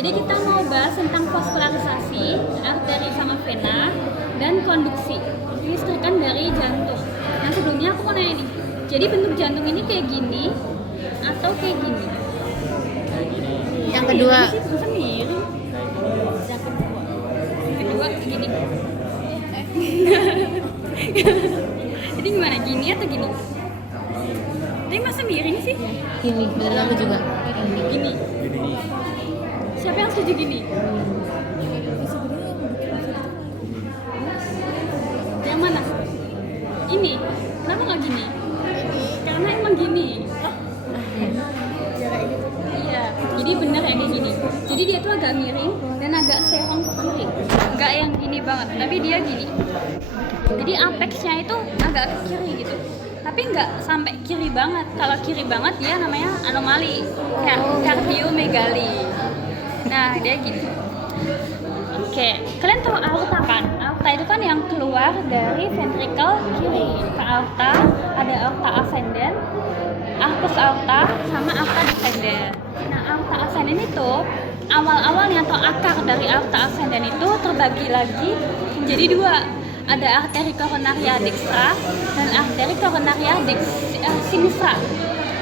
Jadi kita mau bahas tentang vaskularisasi, arteri sama vena, dan konduksi listrikan dari jantung. Nah sebelumnya aku mau nanya nih, jadi bentuk jantung ini kayak gini atau kayak gini? Yang kedua. Masa miring? Yang kedua gini. Jadi gimana, gini atau gini? Tapi masa miring sih? Gini, bener aku juga. Gini. Siapa yang setuju gini? Yang mana? Ini. Kenapa nggak gini? Karena emang gini. Iya. Jadi bener ya kayak gini. Jadi dia tuh agak miring dan agak serong ke kiri. Nggak yang gini banget, tapi dia gini. Jadi apexnya itu agak ke kiri gitu. Tapi nggak sampai kiri banget. Kalau kiri banget dia namanya anomali, kayak kardiomegali. Nah dia gini. Oke, kalian tahu aorta kan? Aorta itu kan yang keluar dari ventricle kiri. Ke aorta ada aorta ascendens, arcus aorta, sama aorta descendens. Nah aorta ascendens itu awal-awalnya atau akar dari aorta ascendens itu terbagi lagi menjadi dua. Ada arteri coronaria dextra dan arteri coronaria sinistra.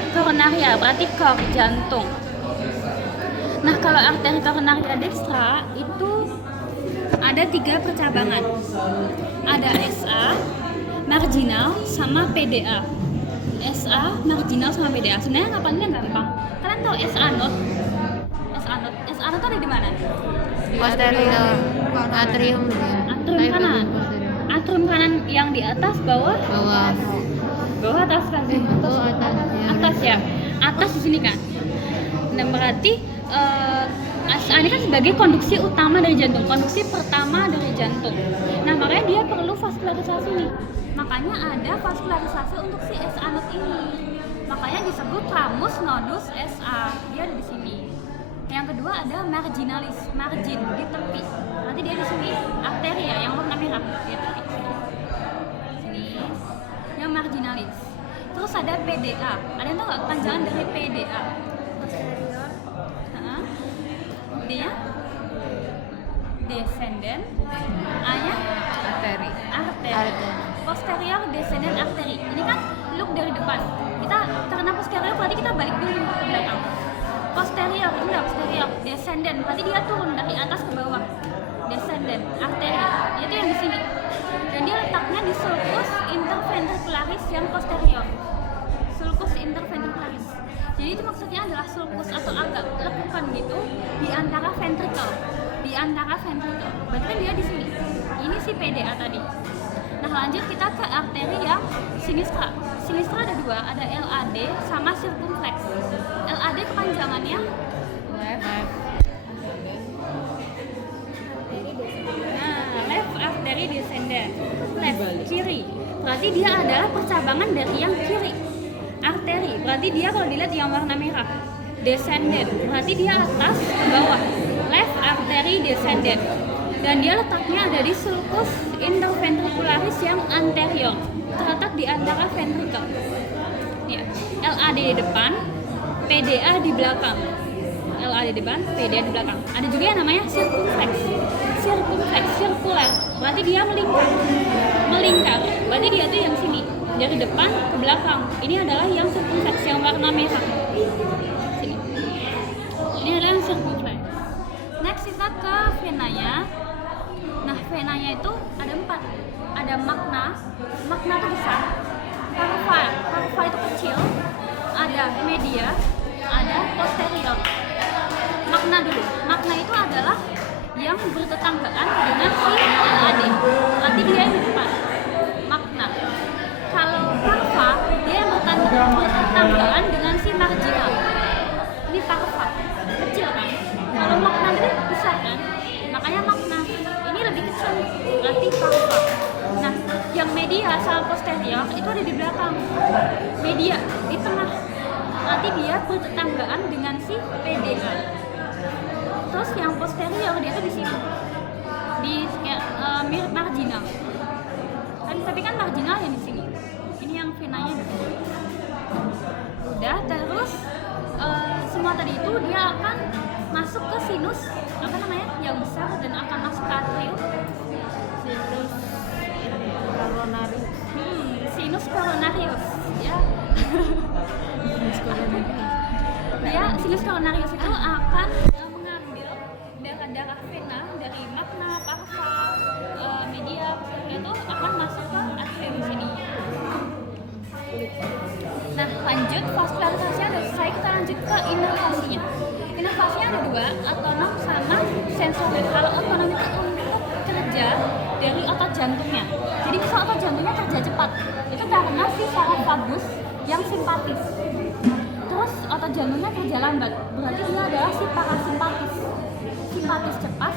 Coronaria berarti cor, jantung. Nah kalau arteri coronaria dextra itu ada 3 percabangan. Ada SA, marginal, sama PDA. SA, marginal, sama PDA. Sebenarnya ngapalinnya gampang. Kalian tahu SA node? SA node ada di mana? Posterior, atrium. Atrium kanan. Atrium kanan yang di atas, bawah atas kan? Itu atas. Atas ya. Atas di sini kan. Nah berarti ini kan sebagai konduksi utama dari jantung, konduksi pertama dari jantung. Nah makanya dia perlu vaskularisasi nih. Makanya ada vaskularisasi untuk si SA node ini. Makanya disebut ramus nodus SA. Dia ada di sini. Yang kedua ada marginalis, margin di tepi. Nanti dia di sini arteri ya, yang warna merah di tepi. Sini. Yang marginalis. Terus ada PDA. Ada yang tahu nggak panjangan dari PDA? D-nya descendant, A-nya arteri. Posterior descendant arteri. Ini kan look dari depan. Kita karena posterior berarti kita balik dulu ke belakang. Posterior, ini enggak posterior, descendant berarti dia turun dari atas ke bawah. Descendant arteri. Dia tuh yang di sini. Dan dia letaknya di sulcus interventricularis yang posterior. Sulcus interventricularis. Jadi itu maksudnya adalah sulcus atau agak lekukan gitu di antara ventricle. Berarti kan dia di sini. Ini si PDA tadi. Nah lanjut kita ke arteri yang sinistra. Sinistra ada 2, ada LAD sama circumflex. LAD kepanjangannya left. Nah, left artery descendant. Left, kiri. Berarti dia adalah percabangan dari yang kiri. Arteri, berarti dia kalau dilihat yang warna merah. Descendant, berarti dia atas ke bawah. Left artery descendant. Dan dia letaknya ada di sulcus interventricularis yang anterior, terletak di antara ventricle. Ya, LAD di depan, PDA di belakang. LAD di depan, PDA di belakang. Ada juga yang namanya circumflex. Circular, berarti dia melingkar. Berarti dia tuh yang sini, dari depan ke belakang. Ini adalah yang circumflex, yang warna merah. Sini. Ini adalah yang circumflex. Next kita ke venanya. Nah, venanya itu ada 4. Ada magna itu besar. Parva itu kecil. Ada media, ada posterior. Magna dulu. Magna itu adalah yang bertetanggaan dengan si LAD. Berarti dia yang di depan. Magna. Kalau parva, dia yang bertetanggaan dengan si marginal. Ini parva. Kecil kan? Kalau magna itu besar kan? Makanya magna. Ini lebih kecil. Berarti parva. Nah, yang media sama posterior itu ada di belakang. Media di tengah. Nanti dia bertetanggaan dengan si PDA. Terus yang posterior dia tuh di sini. Di mirip marginal. Tapi kan marginal yang di sini. Ini yang venanya di sini. Udah, terus semua tadi itu dia akan masuk ke sinus apa namanya yang besar dan akan masuk ke atrium. Sinus coronarius. Sinus coronarius ya. Dia sinus coronarius itu akan mengambil darah-darah vena dari magna, parva, media itu akan masuk ke atrium sini. Nah, lanjut vaskularisasi ada selesai, kita lanjut ke inervasinya. Inervasinya ada dua, autonom sama sensorik. Kalau autonom itu untuk kerja dari otot jantungnya. Jadi misal otot jantungnya kerja cepat, itu karena si saraf vagus yang simpatis. Terus otot jantungnya kerja lambat, berarti dia adalah si parasimpatis. Simpatis cepat,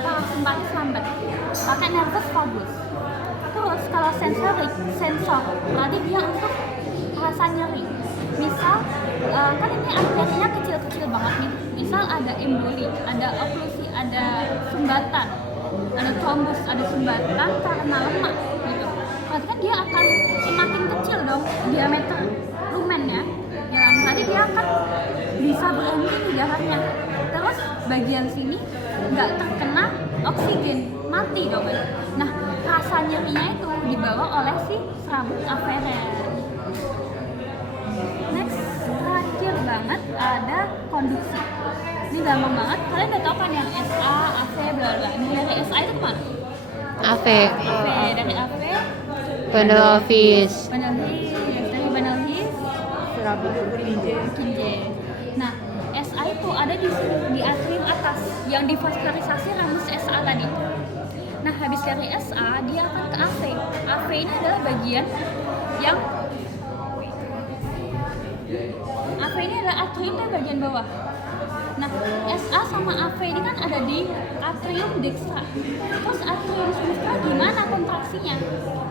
parasimpatis lambat. Pakai nervus vagus. Terus kalau sensorik, sensor, berarti dia untuk rasa nyeri. Misal, kan ini arterinya kecil-kecil banget nih. Misal ada emboli, ada oklusi, ada sumbatan, ada trombus, ada sumbatan karena lemak gitu. Berarti kan dia akan semakin kecil dong diameter lumennya. Ya, berarti dia akan bisa berhenti di darahnya. Terus bagian sini nggak terkena oksigen, mati dong. Nah, rasa nyerinya itu dibawa oleh si serabut aferen. Next, terakhir banget ada konduksi. Ini gampang banget, kalian udah tau kan yang SA, AC, bla bla. Ini dari SA itu kemana? AV. Dari AV Bundle office. dari Banal His Kinje. Nah, SA itu ada di sini, di atrium atas yang divaskularisasi ramus SA tadi. Nah, habis dari SA dia akan ke AV. AV ini adalah bagian yang AV ini adalah atrium dari bagian bawah. Nah, SA sama AV ini kan ada di atrium dextra. Terus atrium sinistra gimana kontraksinya?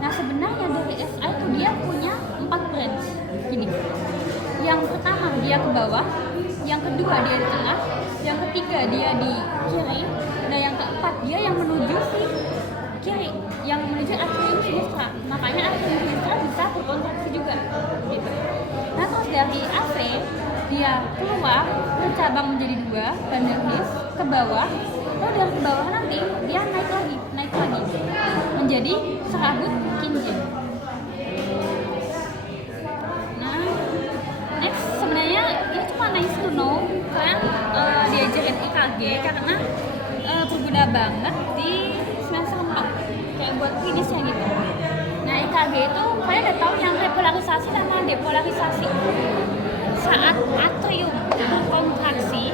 Nah, sebenarnya dari SA itu dia punya 4 branch. Gini. Yang pertama dia ke bawah, yang kedua dia di tengah, yang ketiga dia di kiri, dan yang keempat dia yang menuju si kiri, yang menuju atrium sinistra. Makanya atrium sinistra bisa berkontraksi juga gitu. Nah, terus dari AV dia keluar bercabang menjadi 2, Banal His ke bawah. Lalu dari ke bawah nanti dia naik lagi menjadi serabut Kinje. Nah, next sebenarnya ini cuma nice to know, kalian diajarin EKG karena berguna banget di semester 4 kayak buat klinisnya gitu. Nah, EKG itu kalian udah tahu yang repolarisasi sama depolarisasi. Saat atrium kontraksi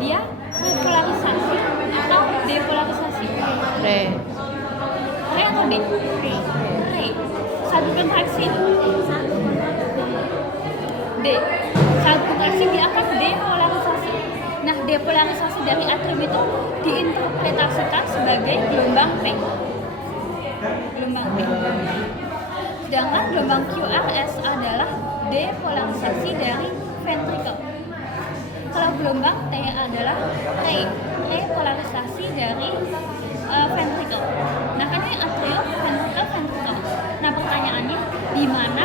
dia repolarisasi atau depolarisasi? Re. Atau D? Re. Saat kontraksi D. Saat kontraksi dia akan depolarisasi. Nah, depolarisasi dari atrium itu diinterpretasikan sebagai gelombang P. Sedangkan gelombang QRS adalah depolarisasi dari ventricle. Kalau gelombang T adalah repolarisasi dari ventricle. Nah, kan ini atrium, ventricle. Nah, pertanyaannya di mana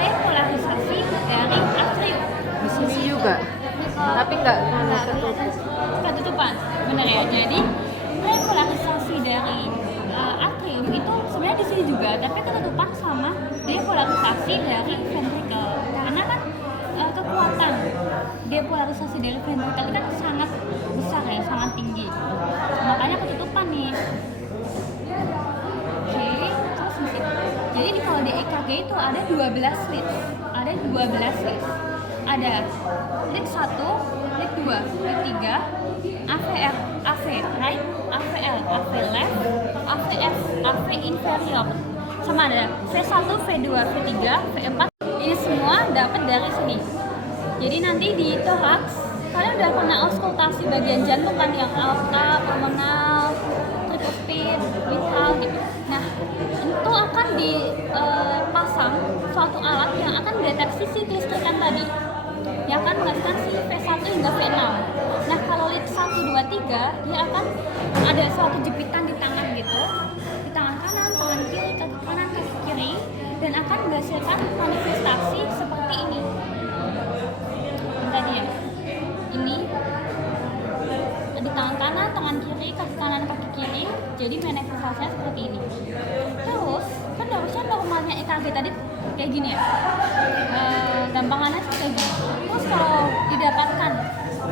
repolarisasi dari atrium? Di sini juga. Tapi nggak ketutupan. Benar ya. Jadi repolarisasi dari atrium itu sebenarnya di sini juga, tapi ketutupan sama depolarisasi dari ventricle. Karena kan kekuatan depolarisasi dari ventricle kan sangat besar ya, sangat tinggi. Makanya ketutupan nih. Oke, terus mesin. Jadi kalau di EKG itu ada 12 leads. Ada 12 leads. Ada lead 1, lead 2, lead 3, AVR, AV right, AVL, AV left, AVF, AV inferior. Sama ada V1, V2, V3, V4. Ini semua dapat dari sini. Jadi nanti di thorax kalian udah pernah auskultasi bagian jantung kan, yang aorta, pulmonal, tricuspid, mitral gitu. Nah, itu akan dipasang suatu alat yang akan mendeteksi si kelistrikan tadi, yang akan menghasilkan si V1 hingga V6. Nah, kalau lead 1, 2, 3 dia akan ada suatu jepitan di tangan gitu, di tangan kanan, tangan kiri, kaki kanan, kaki kiri, dan akan menghasilkan manifestasi seperti ini tadi ya. Ini tangan kanan, tangan kiri, kaki kanan, kaki kiri. Jadi manifestasinya seperti ini. Terus kan harusnya normalnya EKG tadi kayak gini ya. Gampangannya sih kayak gini. Terus kalau didapatkan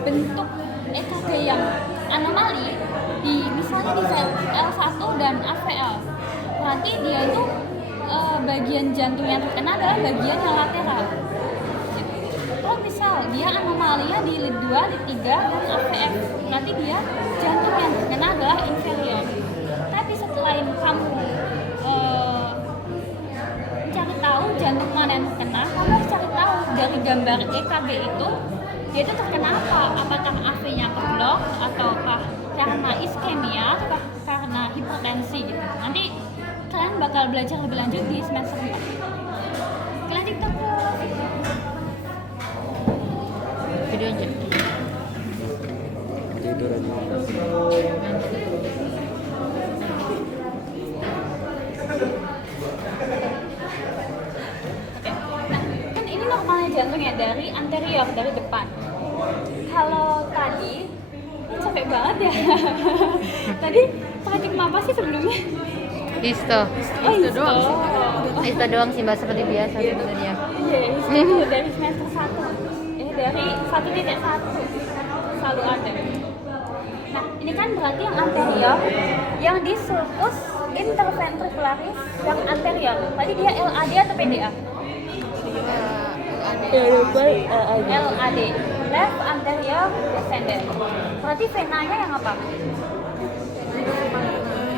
bentuk EKG yang anomali di misalnya di L1 dan AVL, berarti dia itu bagian jantung yang terkena adalah bagian yang lateral. Kalau misal dia anomalinya di lead 2, lead 3, dan AVF, berarti dia jantung yang terkena adalah inferior. Tapi setelah kamu mencari tahu jantung mana yang terkena, kamu harus cari tahu dari gambar EKG itu dia itu terkena apa? Apakah AV-nya keblok ataukah karena iskemia atau karena hipertensi gitu. Nanti kalian bakal belajar lebih lanjut di semester 4. Kalian TikTok Video aja. Tidur aja. Nah, kan ini normalnya jantung ya dari anterior, dari depan. Kalau tadi, ini capek banget ya. Tadi praktik apa sih sebelumnya? Histo. Oh, histo. Histo doang sih Mbak, seperti biasa sebenarnya. Iya, histo itu dari semester 1. Dari 1.1 selalu ada. Nah, ini kan berarti yang anterior, yang di sulcus interventricularis yang anterior. Tadi dia LAD atau PDA? LAD, left anterior descendant. Berarti venanya yang apa?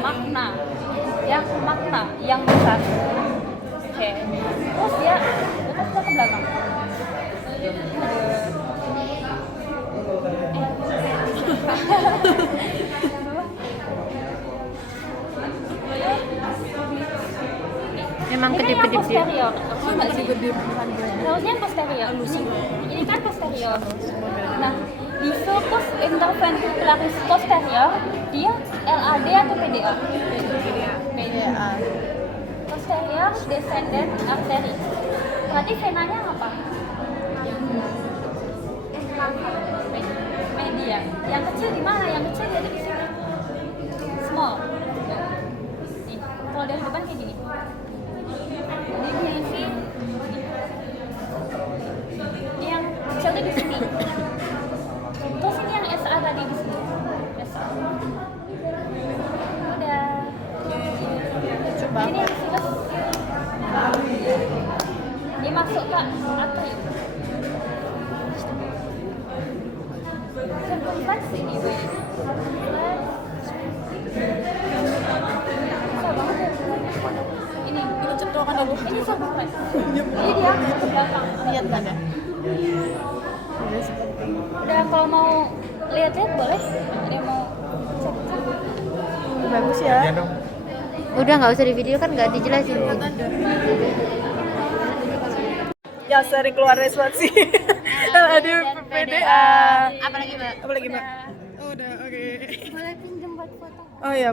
Magna. Yang magna, yang besar. Oke. Terus dia ke belakang. Memang Ini kedip-kedip yang dia. posterior. Harusnya posterior. Ini kan posterior. Nah, di sulcus interventricularis posterior dia LAD atau PDA? PDA. Posterior descendant artery. Berarti venanya apa? Media. Yang kecil di mana? Yang kecil jadi di sini. Small. Nih, kalau dari depan kayak gini. Ini yang kecil tuh di sini. Terus ini yang SA tadi di sini. SA. Udah. Ini yang sinus. Dia masuk ke atrium. Circumflex ini, wait. Susah banget ya. Ini Cetokan dulu. ini circumflex. Jadi dia ke belakang. Lihat nggak ada? Udah, kalau mau lihat-lihat boleh. Dia mau cek. Bagus ya. Iya dong. Udah nggak usah di video kan nggak dijelasin. Ya sering keluar resolusi. Aduh, PDA. Apalagi Mbak? Apalagi Mbak? Oh, udah, oke. Boleh pinjam buat foto. Oh ya.